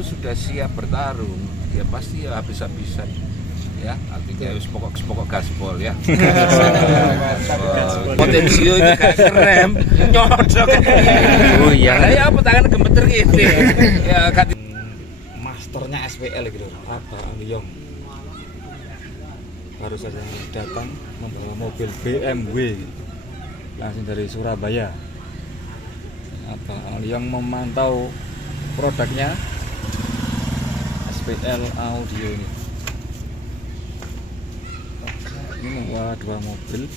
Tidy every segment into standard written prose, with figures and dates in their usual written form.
itu sudah siap bertarung, ya pasti ya habis-habisan. Ya, artinya wis pokok gaspol ya. Potensio ini gak kerem, nyodok. Oh iya. Nah, ya apa tangan gemeter gitu. Ya Masternya SPL gitu, Abah Aliyong. Baru saja datang membawa mobil BMW langsung dari Surabaya. Abah Aliyong memantau produknya SPL Audio ini. Ini membawa 2 mobil.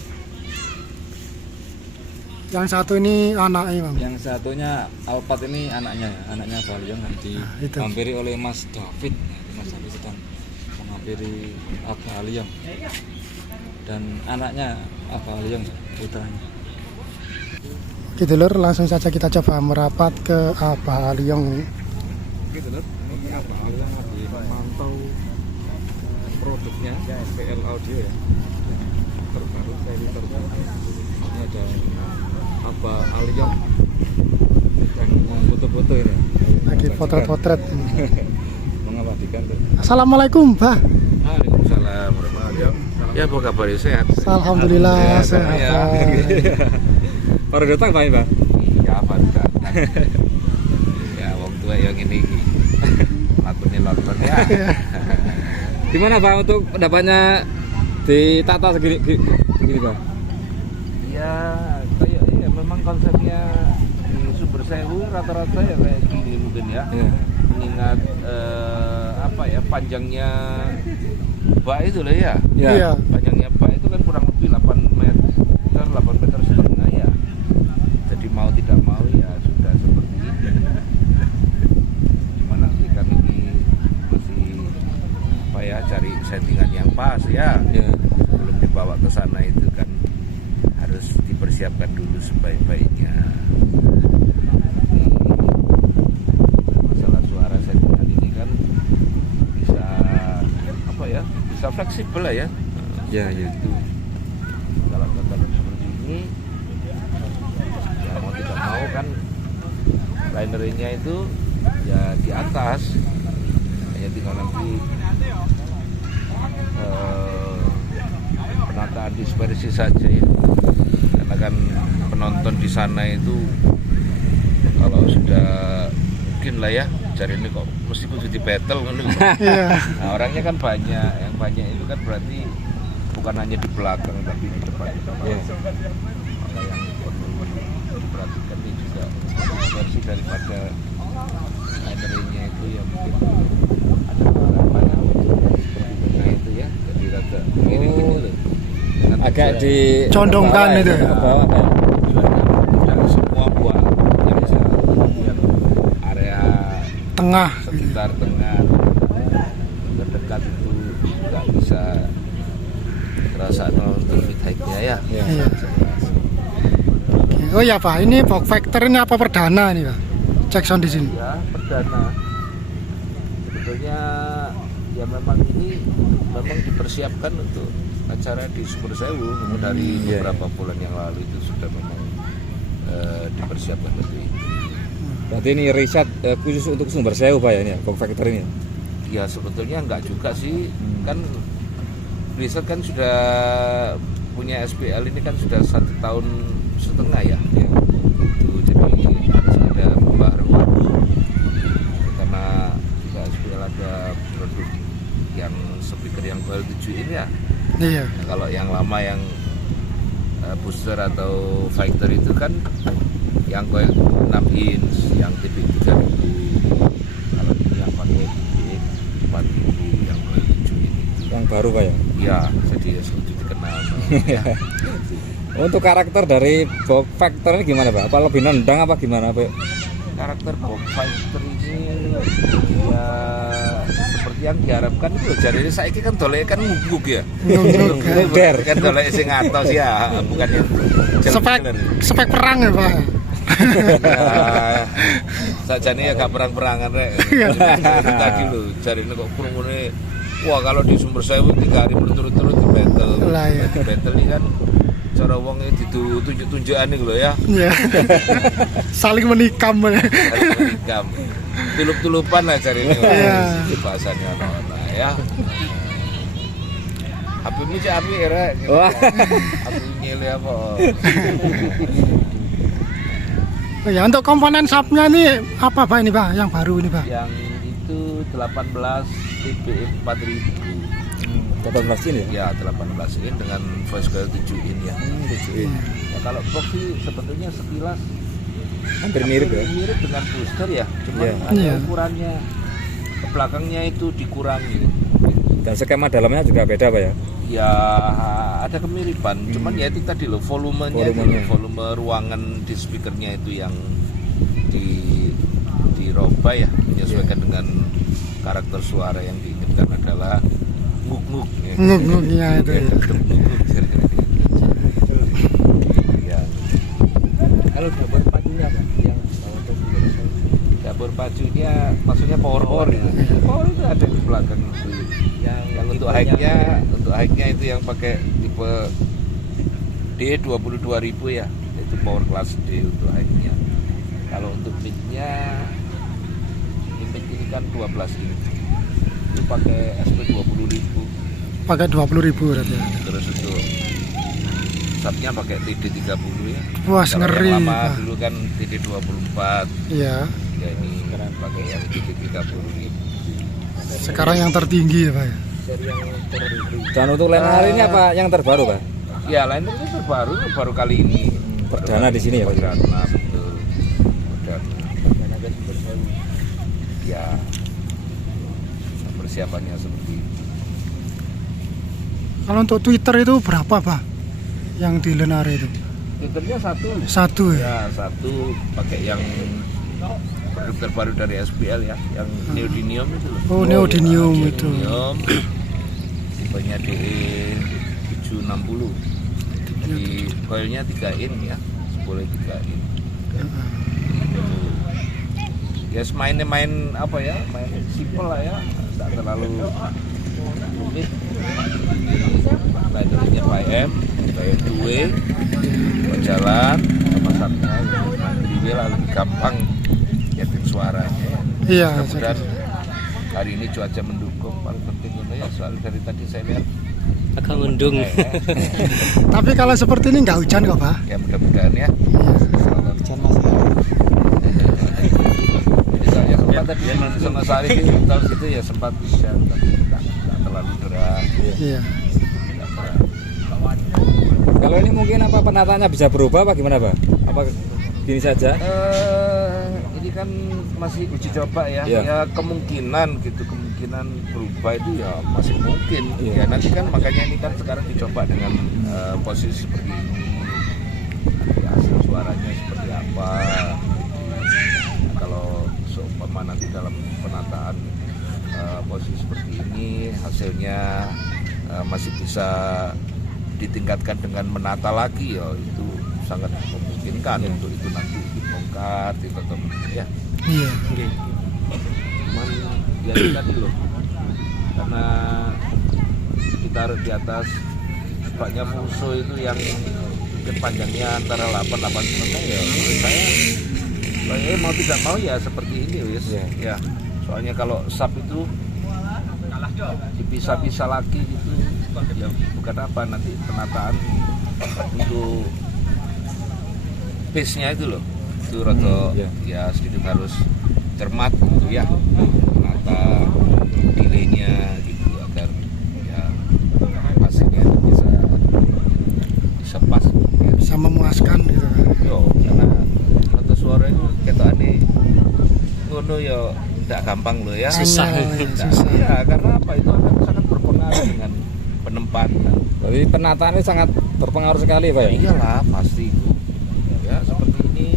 Yang satu ini anaknya, Bang. Yang satunya Alphard ini anaknya Abah Aliyong nanti itu. dihampiri oleh Mas David. Mas David sedang menghampiri Abah Aliyong dan anaknya Abah Aliyong, putranya. Oke dulur, langsung saja kita coba merapat ke Abah Aliyong ini. Gitu loh, ini Abah Aliyong lagi memantau produknya SPL Audio ya, terbaru seri terbaru. Ini ada Abah Aliyong dan foto-foto ini Lagi potret-potret. mengabadikan tuh. Assalamualaikum, Bah. Waalaikumsalam warahmatullahi wabarakatuh. Ya, apa kabar? Sehat? Alhamdulillah sehat. Ya. Baru datang Pak, Mbak? Ya apa enggak? Ya wong tua yang ini lakune nonton ya. Gimana Pak untuk pendapatnya ditata segini Pak? Ya kayak ya memang konsepnya di Sumber Sewu rata-rata ya kayak gini mungkin ya. Ya. Mengingat apa ya panjangnya bak itu lah ya. Iya. Panjangnya bak itu kan kurang lebih 8 meter setengah ya. Jadi mau tidak mau ya sudah seperti ini. Gimana nanti kan ini masih apa ya cari settingan yang pas ya. Ya. Sebelum dibawa ke sana itu kan harus dipersiapkan dulu sebaik-baiknya. Masalah suara settingan ini kan bisa apa ya? Bisa fleksibel lah ya. Ya, ya. Itu kalau seperti ini ya mau tidak mau kan linernya itu ya di atas, hanya tinggal nanti penataan dispersi saja ya, karena kan penonton di sana itu kalau sudah mungkin lah ya cari ini kok mesti kudu di battle kan. Iya. Nah, orangnya kan banyak, yang banyak itu kan berarti bukan hanya di belakang tapi di depan. Ya. Maka yang perlu diperhatikan ini juga versi daripada linernya itu ya mungkin ada beberapa yang seperti tengah itu ya, jadi rada miring gitu loh. Dengan Agak tujuan- Condongkan ke bawah itu. ya, ke bawah Pak. tujuannya dari semua buah yang bisa yang area Tengah. sekitar tengah terdekat itu nggak bisa terasa untuk mid height-nya ya. Ya. Iya. Oh ya Pak, ini box factor ini apa perdana nih Pak? Cek sound di sini. Ya perdana sebetulnya ya memang ini memang dipersiapkan untuk acara di Sumber Sewu dari Iya. beberapa bulan yang lalu itu sudah memang dipersiapkan untuk itu. Berarti ini riset khusus untuk Sumber Sewu Pak ya ini ya, box factor ini. Ya sebetulnya enggak juga sih, kan riset kan sudah punya SPL ini kan sudah 1,5 tahun ya. Ya. Itu jadi harus ada pembaruan karena juga SPL ada produk yang speaker yang Coil 7 ini ya. Iya. Nah, kalau yang lama yang booster atau fighter itu kan yang Coil 6 inch, yang TPX 3000. Kalau ini yang pakai TPX 4000 yang Coil 7 ini. Yang baru Pak ya. Ya, jadi sudah dikenal. Untuk karakter dari box factor ini gimana Pak? Apa lebih nendang apa gimana Pak? Karakter box fighter ini ya seperti yang diharapkan itu loh. Jadi saya kan dolek kan nguguk ya. Nguguk, ya. Der kan dolek sing atas ya, bukan yang Spek perang ya Pak. Ya, sajane ya gak perang-perangan rek. Tadi lho jarine kok krungune wah kalau di Sumber Sewu 3 hari berturut-turut di battle. Lah, ya. Di battle ini kan cara wongnya ditunjuk-tunjukan nih lho ya. Iya. Saling menikam. Harus menikam. tulup-tulupan lah cari ini. Iya. Bahasanya anak-anak ya. Apimu cak api era. Wah. Api nyele apa? Ya untuk komponen sapnya ini apa Pak ini Pak yang baru ini Pak? Yang itu 18 TBE 4000. 18 in ya? Ya 18 in dengan voice coil 7 in ya. 7 in. Ya, kalau box sih sebetulnya sekilas Hampir mirip ya? mirip dengan booster ya, cuma Iya. ada Iya. ukurannya ke belakangnya itu dikurangi. Dan skema dalamnya juga beda Pak ya? Ya ada kemiripan, cuman ya itu tadi loh volumenya, Volumenya. itu, volume ruangan di speakernya itu yang dirubah ya, menyesuaikan dengan karakter suara yang diinginkan adalah nguk-nguk. Ya. Nguk-nguknya itu ya. Ya. Kalau dapur pacunya Pak? Yang Dapur pacunya maksudnya power itu. Power itu ada di belakang itu. Yang untuk high-nya itu yang pakai tipe D 22.000 ya. Itu power class D untuk high-nya. Kalau untuk mid-nya ini kan 12 ini. Itu pakai SP 20.000. Pakai 20.000 berarti ya. Terus untuk subnya pakai TD 30 ya. Wah, Kalau ngeri, yang lama Pak. dulu kan TD 24. Iya. Ya ini pakai yang TD 30 ini. Sekarang yang tertinggi ya Pak ya. Dan untuk Lenari ini apa yang terbaru Pak? Ya, liner itu baru kali ini. Perdana di sini ya, Pak? Perdana, betul. Perdana. Ya, persiapannya seperti itu. Kalau untuk Twitter itu berapa Pak? Yang di Lenare itu? Twitternya satu. Satu ya. Ya, satu pakai yang produk terbaru dari SPL ya, yang neodymium itu loh. Oh, neodymium itu. Neodymium, tipenya DE 760. Jadi coilnya 3 in ya, boleh 3 in. Ya main apa ya, main simple lah ya, tidak terlalu rumit. Ridernya 5M, kayak 2 berjalan sama sapnya, jadi lah lebih gampang nyeting suaranya. Iya. Mudah-mudahan hari ini cuaca mendukung, paling penting itu ya, soalnya dari tadi saya lihat agak mendung. Tapi kalau seperti ini nggak hujan kok Pak? Ya mudah-mudahan ya. Hujan Mas. Jadi saya sempat tadi sama Sari di tahun situ ya sempat hujan, tapi nggak terlalu deras. Iya. Nggak terlalu. Kalau ini mungkin apa penataannya bisa berubah apa gimana Pak? Apa gini saja? Ini kan masih uji coba ya. Iya. Ya kemungkinan berubah itu ya masih mungkin. Iya. Ya nanti kan makanya ini kan sekarang dicoba dengan posisi seperti ini. Nanti hasil suaranya seperti apa. Nah, kalau seumpama nanti dalam penataan posisi seperti ini hasilnya masih bisa ditingkatkan dengan menata lagi ya, itu sangat memungkinkan untuk itu nanti dibongkar ya. Iya. Cuman ya itu tadi loh, karena ditaruh di atas spaknya Fuso itu yang mungkin panjangnya antara 8-8 cm ya, menurut saya mau tidak mau ya seperti ini wis. Ya soalnya kalau sub itu dipisah-pisah lagi gitu ya, bukan apa, nanti penataan untuk pace-nya itu loh, itu rada ya sedikit harus cermat gitu ya, menata delay-nya gitu agar ya hasilnya itu bisa pas ya. Bisa memuaskan gitu kan. Yo, karena rata suara itu ketokane ngono ya tidak gampang loh ya. Susah. Susah. Ya, karena apa, itu akan sangat berpengaruh dengan penempatan. Jadi penataan ini sangat berpengaruh sekali Pak ya? Iyalah pasti itu. Ya seperti ini,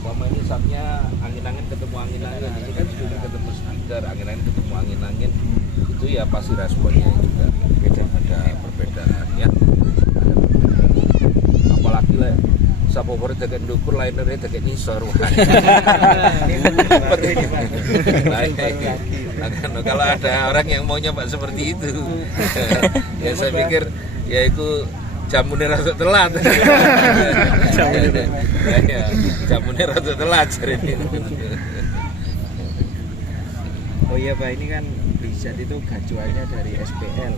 umpama ini subnya angin-angin ketemu angin-angin, ini kan sudah ketemu speaker, angin-angin ketemu angin-angin, itu ya pasti responnya juga ada perbedaan ya. Apalagi lah subwoofer dekat dukur, linernya dekat nisor. Nah, kalau ada orang yang mau nyoba seperti itu, ya saya pikir ya itu jamunya rasa telat. Jamunya rasa telat ini. Oh iya Pak, ini kan Blizzard itu gajuannya dari SPL.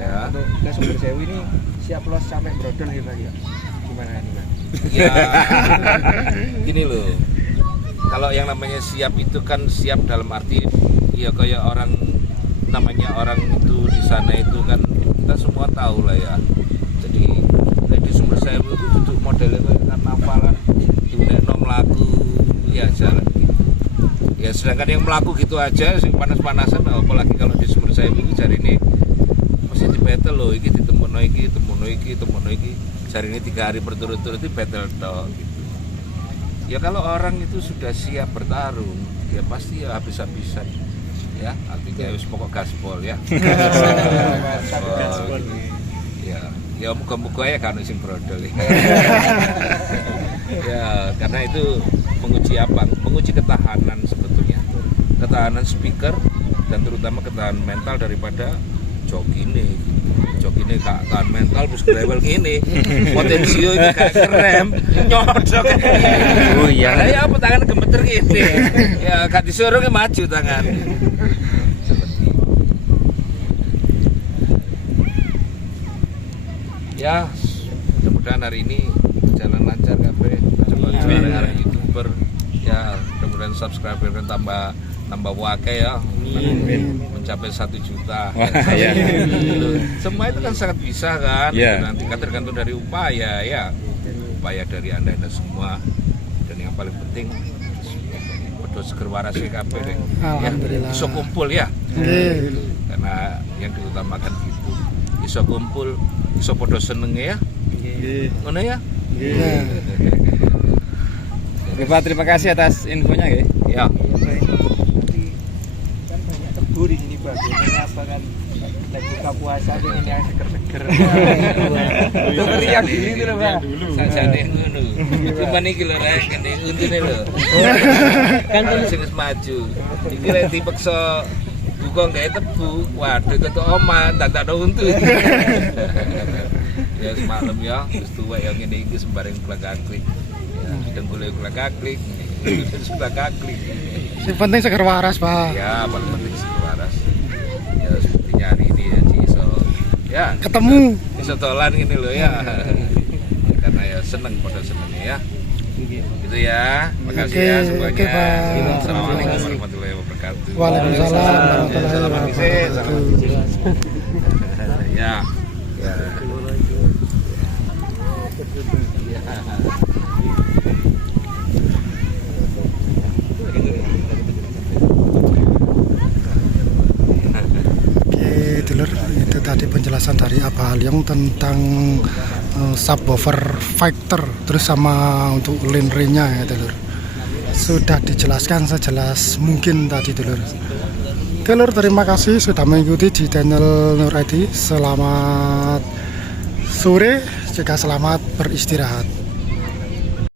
Ya. Untuk ke Sumber Sewu ini siap los sampai brodol ya Pak ya? Gimana ini Pak? Ya, gini loh. Kalau yang namanya siap itu kan siap dalam arti ya kayak orang namanya orang itu di sana itu kan kita semua tahu lah ya. Jadi di Sumber Sewu itu duduk modelnya kayak karnavalan, dunia melaku ya jalan gitu. Ya sedangkan yang melaku gitu aja sih panas-panasan, apalagi kalau di Sumber Sewu itu jari ini mesti di battle loh, iki ditemuno iki, jari ini 3 hari berturut-turut itu battle toh gitu. Ya kalau orang itu sudah siap bertarung, ya pasti ya habis-habisan. Ya, artinya wis pokok gaspol ya. Gaspol. Ya muka-muka ya kan sing brodol. Ya, karena itu menguji apa? Menguji ketahanan sebetulnya. Ketahanan speaker dan terutama ketahanan mental daripada jogine. Jogine gak tahan mental terus grewel gini. Potensio ini kayak kerem, nyodok. Oh iya. Lah ya apa tangan gemeter gini. Ya gak disuruh maju tangan. Ya, mudah-mudahan hari ini berjalan lancar kabeh. Coba para YouTuber ya, mudah-mudahan subscriber kan tambah wakil ya. Mencapai 1 juta. Ya. Semua itu kan sangat bisa kan. Ya. Nanti kan tergantung dari upaya ya. Upaya dari Anda semua. Dan yang paling penting pedo seger waras kabeh deh. Ya, Alhamdulillah. iso kumpul ya. Nggih. Karena yang diutamakan gitu. Iso kumpul, iso podo senenge ya. Ngono ya? Iya. Oke Pak, terima kasih atas infonya ya. Ya. Kan banyak tebu di sini Pak. Biasanya apa kan lagi buka puasa tuh ini yang seger-seger. Itu meriah gini tuh loh Pak. Sajane ngono. Iki ban iki lho rek, ngene untune lho. Kan sing wis maju. Iki lek dipeksa buka gawe tebu, waduh tetok omah, tak untu. Ya semalam ya, wis tuwek ya ngene iki sembarang klak-klik. Ya, dengkule klak-klik. Terus klak-klik. Yang penting seger waras, Pak. Ya, paling penting sih waras. Ya sepertinya hari ini ya iso. Ya, Ketemu. iso dolan ini loh ya. Karena ya seneng pada senengnya ya. Gitu ya. Makasih Oke, ya semuanya. oke, Pak. Assalamualaikum warahmatullahi wabarakatuh. Waalaikumsalam warahmatullahi Salam wabarakatuh. Ya. Ya. Oke, dulur, itu tadi penjelasan dari Abah Halyong tentang subwoofer fighter, terus sama untuk line-nya ya dulur. Sudah dijelaskan sejelas mungkin tadi dulur. Dulur, terima kasih sudah mengikuti di channel Nur ID. Selamat sore, juga selamat beristirahat.